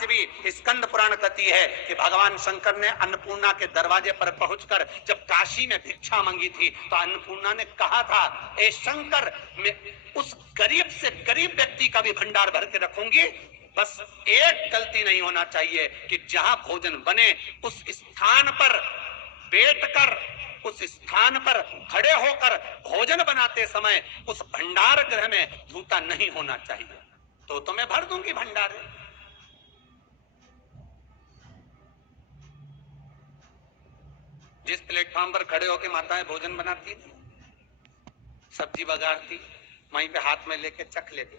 आज भी स्कंद पुराण कहती है कि भगवान शंकर ने अन्नपूर्णा के दरवाजे पर पहुंचकर जब काशी में भिक्षा मांगी थी तो अन्नपूर्णा ने कहा था, ए शंकर, मैं उस गरीब से गरीब व्यक्ति का भी भंडार भर के रखूंगी, बस एक गलती नहीं होना चाहिए कि जहां भोजन बने उस स्थान पर बैठकर, उस स्थान पर खड़े होकर भोजन बनाते समय उस भंडार गृह में जूता नहीं होना चाहिए। तो मैं भर दूंगी भंडारे। जिस प्लेटफॉर्म पर खड़े होकर माताएं भोजन बनाती थी, सब्जी बघारती, वहीं पे हाथ में लेके चख लेती।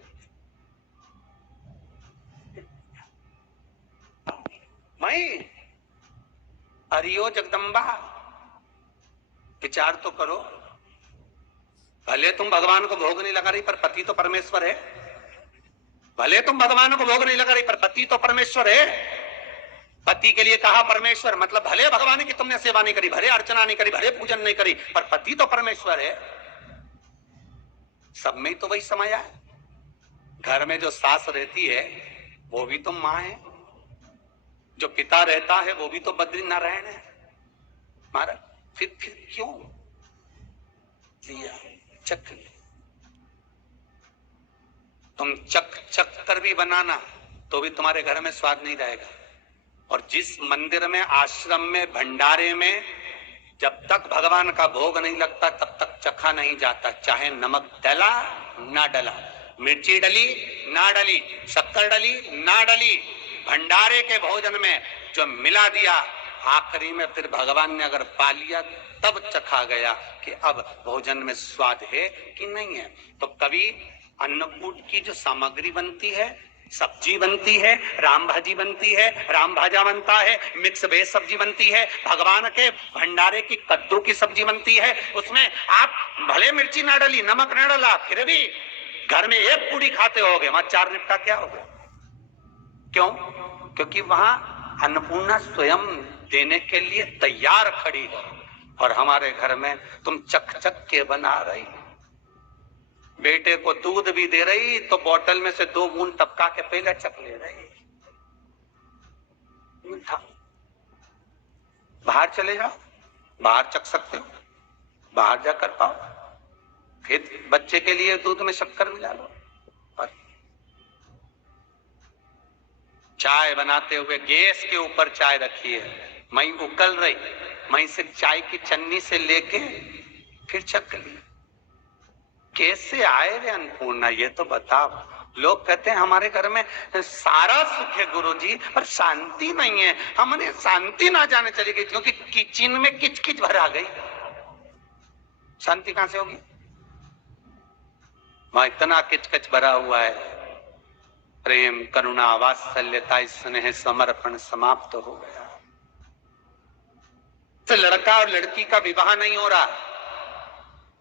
मई हरियो जगदम्बा, विचार तो करो। भले तुम भगवान को भोग नहीं लगा रही पर पति तो परमेश्वर है। भले तुम भगवान को भोग नहीं लगा रही पर पति तो परमेश्वर है। पति के लिए कहा परमेश्वर, मतलब भले भगवान की तुमने सेवा नहीं करी, भले अर्चना नहीं करी, भले पूजन नहीं करी, पर पति तो परमेश्वर है। सब में तो वही समाया है। घर में जो सास रहती है वो भी तो मां है, जो पिता रहता है वो भी तो बद्री नारायण है। महाराज फिर क्यों लिया? चक तुम चक कर भी बनाना तो भी तुम्हारे घर में स्वाद नहीं रहेगा। और जिस मंदिर में, आश्रम में, भंडारे में जब तक भगवान का भोग नहीं लगता तब तक चखा नहीं जाता, चाहे नमक डला ना डला, मिर्ची डली ना डली, शक्कर डली ना डली, भंडारे के भोजन में जो मिला दिया, आखिरी में फिर भगवान ने अगर पा लिया तब चखा गया कि अब भोजन में स्वाद है कि नहीं है। तो कभी अन्नकूट की जो सामग्री बनती है, सब्जी बनती है, राम भाजी बनती है, राम भाजा बनता है, मिक्स वेज सब्जी बनती है, भगवान के भंडारे की कद्दू की सब्जी बनती है, उसमें आप भले मिर्ची ना डली, नमक ना डला, फिर भी घर में एक पूड़ी खाते होगे, वहां चार निपटा क्या होगा? क्यों? क्योंकि वहां अन्नपूर्णा स्वयं देने के लिए तैयार खड़ी है। और हमारे घर में तुम चक के बना रही, बेटे को दूध भी दे रही तो बोतल में से 2 बूंद टपका के पहले चख ले रही। बाहर चले जाओ, बाहर चख सकते हो, बाहर जा कर पाओ, फिर बच्चे के लिए दूध में शक्कर मिला लो। और चाय बनाते हुए गैस के ऊपर चाय रखी है, मई उकल रही, मई से चाय की चन्नी से लेके फिर चख ली। कैसे आए रे अन्नपूर्णा, ये तो बताओ। लोग कहते हैं हमारे घर में सारा सुख है गुरुजी, पर शांति नहीं है। हमने शांति ना जाने चली गई क्योंकि किचन में किचकिच भरा गई। शांति कहां से होगी? वहां इतना किचकिच भरा हुआ है, प्रेम, करुणा, वात्सल्यता, स्नेह, समर्पण समाप्त हो गया। तो लड़का और लड़की का विवाह नहीं हो रहा,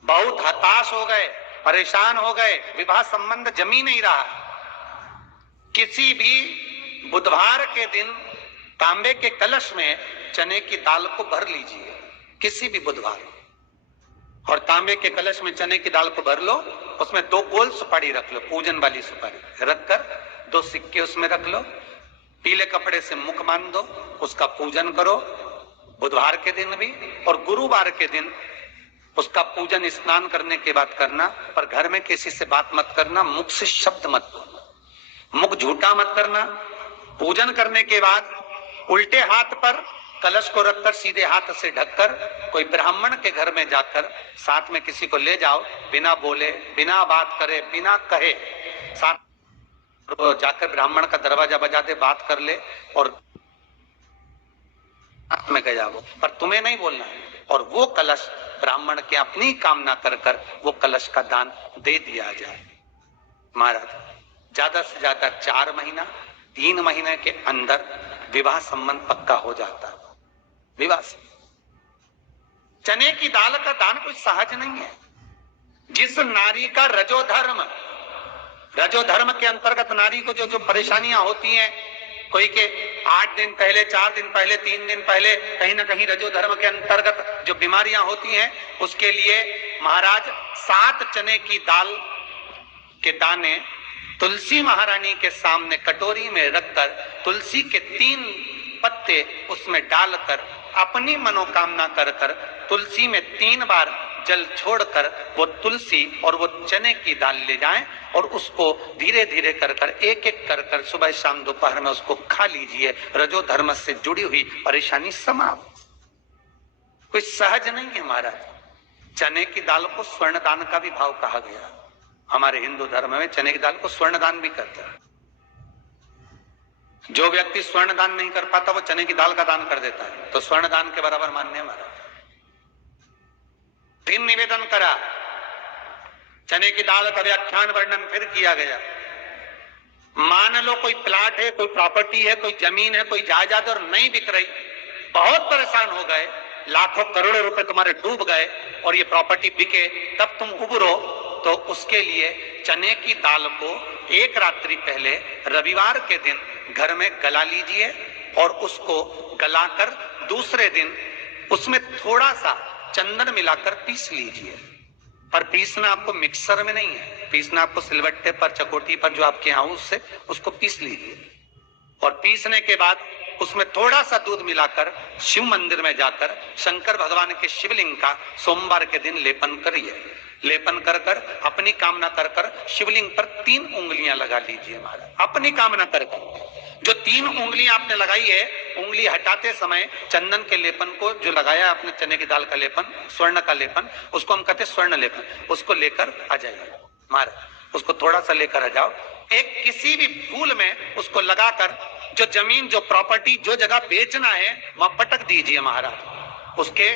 बहुत हताश हो गए, परेशान हो गए, विवाह संबंध जमी नहीं रहा। किसी भी बुधवार के दिन तांबे के कलश में चने की दाल को भर लीजिए, किसी भी बुधवार, और तांबे के कलश में चने की दाल को भर लो, उसमें 2 गोल सुपारी रख लो, पूजन वाली सुपारी रखकर 2 सिक्के उसमें रख लो, पीले कपड़े से मुख बांध दो, उसका पूजन करो बुधवार के दिन भी, और गुरुवार के दिन उसका पूजन स्नान करने के बाद करना। पर घर में किसी से बात मत करना, मुख से शब्द मत बोलना, मुख झूठा मत करना। पूजन करने के बाद उल्टे हाथ पर कलश को रखकर सीधे हाथ से ढककर कोई ब्राह्मण के घर में जाकर साथ में किसी को ले जाओ, बिना बोले, बिना बात करे, बिना कहे, साथ जाकर ब्राह्मण का दरवाजा बजा दे, बात कर ले और में गया वो, पर तुम्हें नहीं बोलना है। और वो कलश ब्राह्मण के अपनी कामना कर कर वो कलश का दान दे दिया जाए। महाराज ज्यादा से ज्यादा 4 महीना 3 महीने के अंदर विवाह संबंध पक्का हो जाता। विवाह चने की दाल का दान कोई सहज नहीं है। जिस नारी का रजोधर्म के अंतर्गत नारी को जो परेशानियां होती हैं, कोई के 8 दिन पहले, 4 दिन पहले, 3 दिन पहले कहीं ना कहीं रजोधर्म के अंतर्गत जो बीमारियां होती हैं, उसके लिए महाराज 7 चने की दाल के दाने तुलसी महारानी के सामने कटोरी में रखकर तुलसी के 3 पत्ते उसमें डालकर अपनी मनोकामना कर कर तुलसी में 3 बार जल छोड़कर वो तुलसी और वो चने की दाल ले जाएं और उसको धीरे धीरे कर कर एक एक कर कर सुबह शाम दोपहर में उसको खा लीजिए। रजो धर्म से जुड़ी हुई परेशानी समाप्त। कोई सहज नहीं है महाराज। चने की दाल को स्वर्ण दान का भी भाव कहा गया। हमारे हिंदू धर्म में चने की दाल को स्वर्ण दान भी करते हैं। जो व्यक्ति स्वर्ण दान नहीं कर पाता वो चने की दाल का दान कर देता है, तो स्वर्ण दान के बराबर मान्य महाराज। फिर निवेदन करा, चने की दाल का व्याख्यान वर्णन फिर किया गया। मान लो कोई प्लाट है, कोई प्रॉपर्टी है, कोई जमीन है, कोई जायदाद और नहीं बिक रही, बहुत परेशान हो गए, लाखों करोड़ों रुपए तुम्हारे डूब गए और ये प्रॉपर्टी बिके, तब तुम उबरो, तो उसके लिए चने की दाल को एक रात्रि पहले रविवार के दिन घर में गला लीजिए और उसको गलाकर दूसरे दिन उसमें थोड़ा सा चंदन मिलाकर पीस लीजिए। पर पीसना आपको मिक्सर में नहीं है, पीसना आपको सिलबट्टे पर, चकोटी पर, जो आपके यहाँ उससे उसको पीस लीजिए। और पीसने के बाद उसमें थोड़ा सा दूध मिलाकर शिव मंदिर में जाकर शंकर भगवान के शिवलिंग का सोमवार के दिन लेपन करिए। लेपन कर कर अपनी कामना कर कर शिवलिंग पर 3 उंगलियां लगा लीजिए महाराज, अपनी कामना कर कर। जो 3 उंगलियां आपने लगाई है, उंगली हटाते समय चंदन के लेपन को जो लगाया आपने, चने की दाल का लेपन, स्वर्ण का लेपन, उसको हम कहते हैं स्वर्ण लेपन, उसको लेकर आ जाइए महाराज। उसको थोड़ा सा लेकर आ जाओ, एक किसी भी फूल में उसको लगाकर जो जमीन, जो प्रॉपर्टी, जो जगह बेचना है वहां पटक दीजिए महाराज। उसके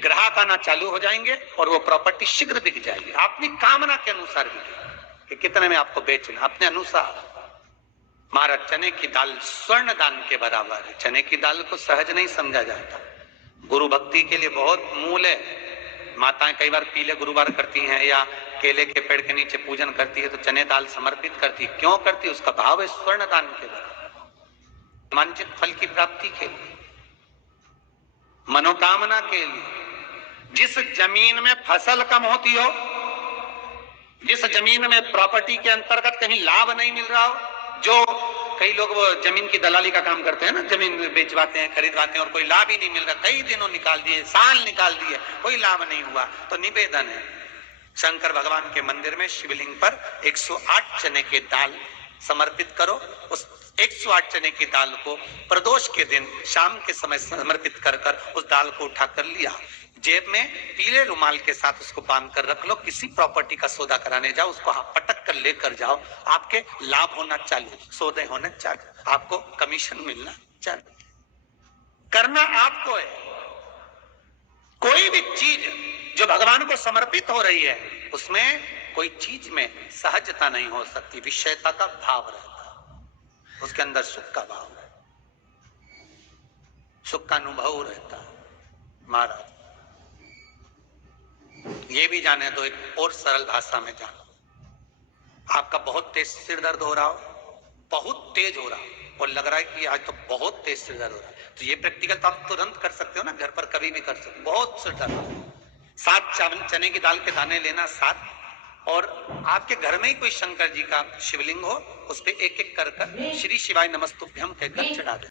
ग्राहक आना चालू हो जाएंगे और वो प्रॉपर्टी शीघ्र बिक जाएगी। अपनी कामना के अनुसार बिकेगी कि कितने में आपको बेचना, अपने अनुसार। महाराज, चने की दाल स्वर्ण दान के बराबर है। चने की दाल को सहज नहीं समझा जाता। गुरु भक्ति के लिए बहुत मूल है। माताएं कई बार पीले गुरुवार करती हैं या केले के पेड़ के नीचे पूजन करती है तो चने दाल समर्पित करती है। क्यों करती है? उसका भाव है स्वर्ण दान के बराबर, वांछित फल की प्राप्ति के लिए, मनोकामना के लिए। जिस जमीन में फसल कम होती हो, जिस जमीन में प्रॉपर्टी के अंतर्गत कहीं लाभ नहीं मिल रहा हो, जो कई लोग वो जमीन की दलाली का काम करते हैं ना, जमीन बेचवाते हैं, खरीदवाते हैं और कोई लाभ ही नहीं मिल रहा, कई दिनों निकाल दिए, साल निकाल दिए, कोई लाभ नहीं हुआ, तो निवेदन है शंकर भगवान के मंदिर में शिवलिंग पर 108 चने के दाल समर्पित करो। उस 108 चने की दाल को प्रदोष के दिन शाम के समय समर्पित कर कर उस दाल को उठाकर लिया, जेब में पीले रुमाल के साथ उसको बांध कर रख लो। किसी प्रॉपर्टी का सौदा कराने जाओ, उसको पटक कर लेकर जाओ, आपके लाभ होना चालू, सौदे होने चालू, आपको कमीशन मिलना चालू। करना आपको है। कोई भी चीज जो भगवान को समर्पित हो रही है उसमें कोई चीज में सहजता नहीं हो सकती, विषयता का भाव रहता, उसके अंदर सुख का भाव है, सुख का अनुभव रहता है। महाराज, ये भी जाने दो, एक और सरल भाषा में जानो। आपका बहुत तेज सिर दर्द हो रहा हो, बहुत तेज हो रहा हो और लग रहा है कि आज तो बहुत तेज सिर दर्द हो रहा है, तो ये प्रैक्टिकल तो आप तुरंत कर सकते हो ना, घर पर कभी भी कर सकते हो। बहुत सिर दर्द, 7 चने की दाल के दाने लेना 7, और आपके घर में ही कोई शंकर जी का शिवलिंग हो, उस पे एक एक कर श्री शिवाय नमस्तुभ्यम कहकर चढ़ा दे।